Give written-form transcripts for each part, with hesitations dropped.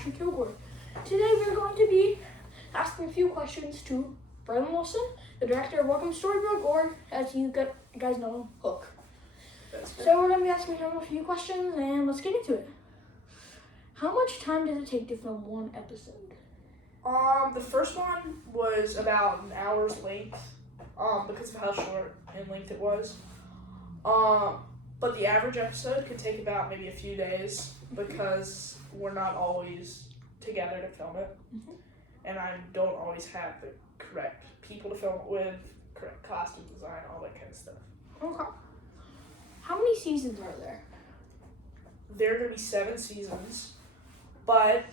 Asher Kilgore. Today we're going to be asking a few questions to Brendan Wilson, the director of Welcome to Storbrook, or as you guys know him, Hook. So we're going to be asking him a few questions, and let's get into it. How much time does it take to film one episode? The first one was about an hour's length, because of how short in length it was. But the average episode could take about maybe a few days because we're not always together to film it. Mm-hmm. And I don't always have the correct people to film it with, correct costume design, all that kind of stuff. Okay. How many seasons are there? There are going to be 7 seasons, but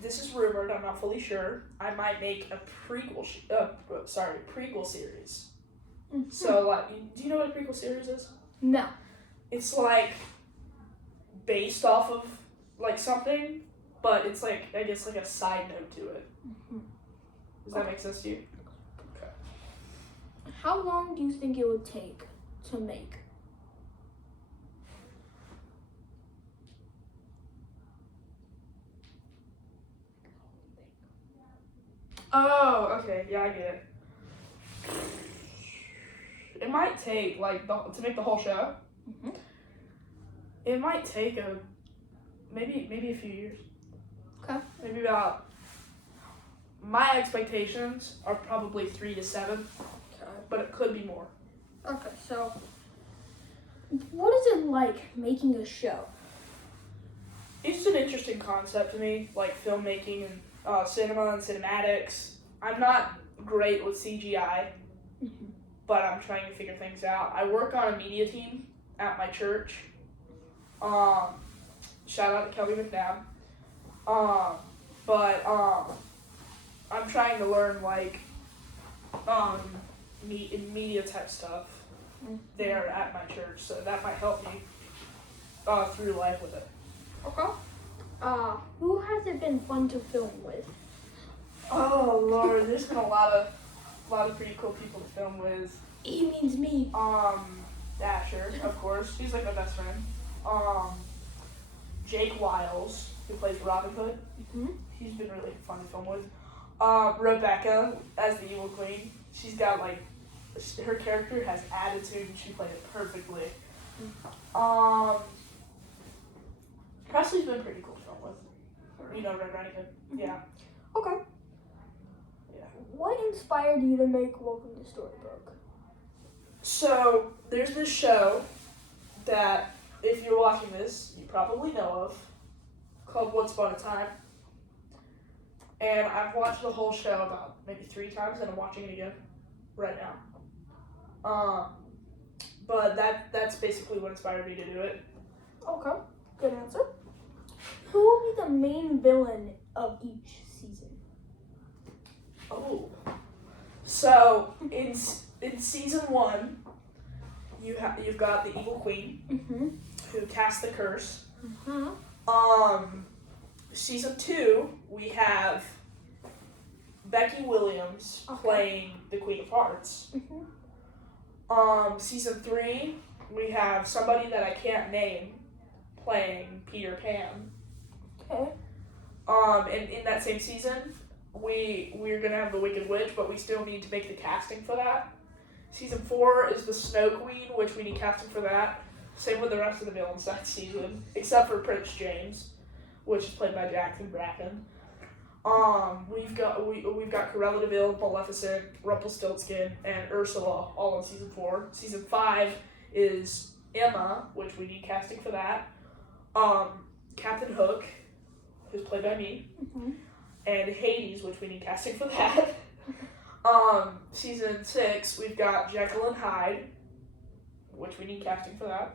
this is rumored, I'm not fully sure. I might make a prequel series. Mm-hmm. So, do you know what a prequel series is? No. It's based off of something, but it's I guess a side note to it. Mm-hmm. Does that make sense to you? Okay. How long do you think it would take to make? Oh, okay. Yeah, I get it. It might take to make the whole show. Mm-hmm. It might take maybe a few years. Okay. Maybe about. My expectations are probably 3 to 7, Okay. but it could be more. Okay, so what is it like making a show? It's an interesting concept to me, like filmmaking and cinema and cinematics. I'm not great with CGI, Mm-hmm. but I'm trying to figure things out. I work on a media team at my church. Shout out to Kelly McNabb. But I'm trying to learn media type stuff there at my church, so that might help me through life with it. Okay. Who has it been fun to film with? Oh Lord, there's been a lot of pretty cool people to film with. He means me. Asher, of course, he's like my best friend. Jake Wiles, who plays Robin Hood, Mm-hmm. he's been really fun to film with. Rebecca as the evil queen, she's got her character has attitude and she played it perfectly. Presley's been pretty cool to film with. You know Red Riding Hood. Yeah. Okay. Yeah. What inspired you to make Welcome to Storbrook? So there's this show that if you're watching this, you probably know of, called Once Upon a Time. And I've watched the whole show about maybe 3 times, and I'm watching it again right now. But that's basically what inspired me to do it. Okay, good answer. Who will be the main villain of each season? Oh, so in season 1, you've got the evil queen Mm-hmm. who casts the curse. Mm-hmm. Season 2, we have Becky Williams playing the Queen of Hearts. Mm-hmm. Season 3, we have somebody that I can't name playing Peter Pan. Okay. And in that same season, we're gonna have the Wicked Witch, but we still need to make the casting for that. Season 4 is the Snow Queen, which we need casting for that. Same with the rest of the villains that season, except for Prince James, which is played by Jackson Bracken. We've got Cruella de Vil, Maleficent, Rumpelstiltskin, and Ursula all in season 4. Season 5 is Emma, which we need casting for that. Captain Hook, who's played by me, Mm-hmm. and Hades, which we need casting for that. Season 6, we've got Jekyll and Hyde, which we need casting for that.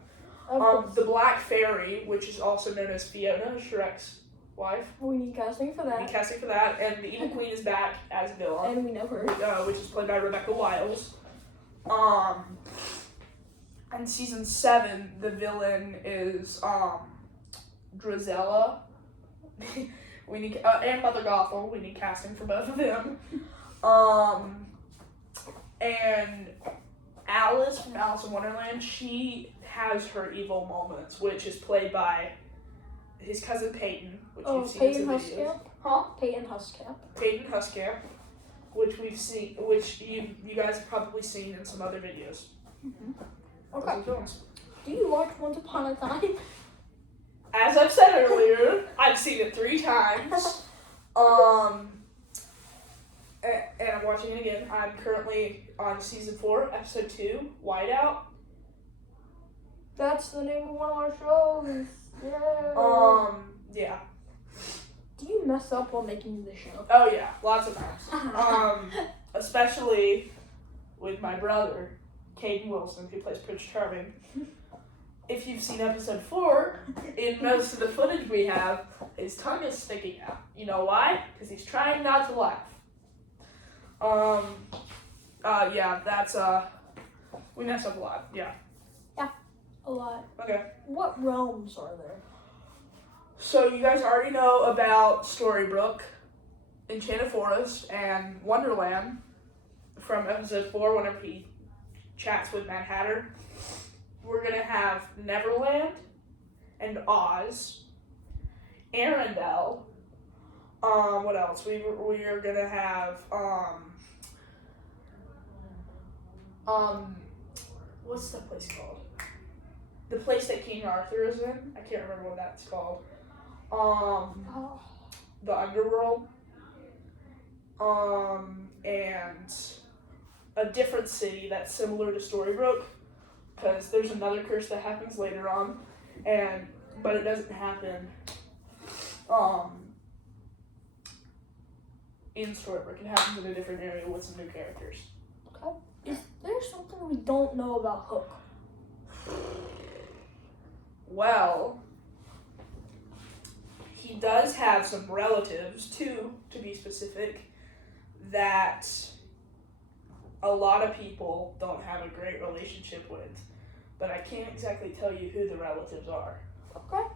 The Black Fairy, which is also known as Fiona, Shrek's wife. We need casting for We that. need casting for that. And the Evil Queen is back as a villain, And we know her. which is played by Rebecca Wiles. And season 7, the villain is Drizella. We need and Mother Gothel. We need casting for both of them. And Alice from Alice in Wonderland, she has her evil moments, which is played by his cousin Peyton, which Oh, you've seen Peyton in some videos. Huskamp? Huh? Peyton Huskamp. Peyton Huskamp, which we've seen, which you guys have probably seen in some other videos. Okay. Those are films. Do you watch Once Upon a Time? As I've said earlier, I've seen it 3 times. And I'm watching it again. I'm currently on season 4, episode 2, Whiteout. That's the name of one of our shows. Yeah. Yeah. Do you mess up while making the show? Oh yeah, lots of times. Especially with my brother, Caden Wilson, who plays Prince Charming. If you've seen episode 4, in most of the footage we have, his tongue is sticking out. You know why? Because he's trying not to laugh. Yeah, that's, we mess up a lot, yeah. A lot. Okay. What realms are there? So you guys already know about Storbrook, Enchanted Forest, and Wonderland from episode 4 whenever he chats with Mad Hatter. We're gonna have Neverland and Oz, Arendelle. What else? We are gonna have what's that place called? The place that King Arthur is in. I can't remember what that's called. The Underworld. And a different city that's similar to Storbrook, because there's another curse that happens later on, but it doesn't happen in Storbrook. It happens in a different area with some new characters. Okay. Is there something we don't know about Hook? Well, he does have some relatives, 2 to be specific, that a lot of people don't have a great relationship with, but I can't exactly tell you who the relatives are. Okay.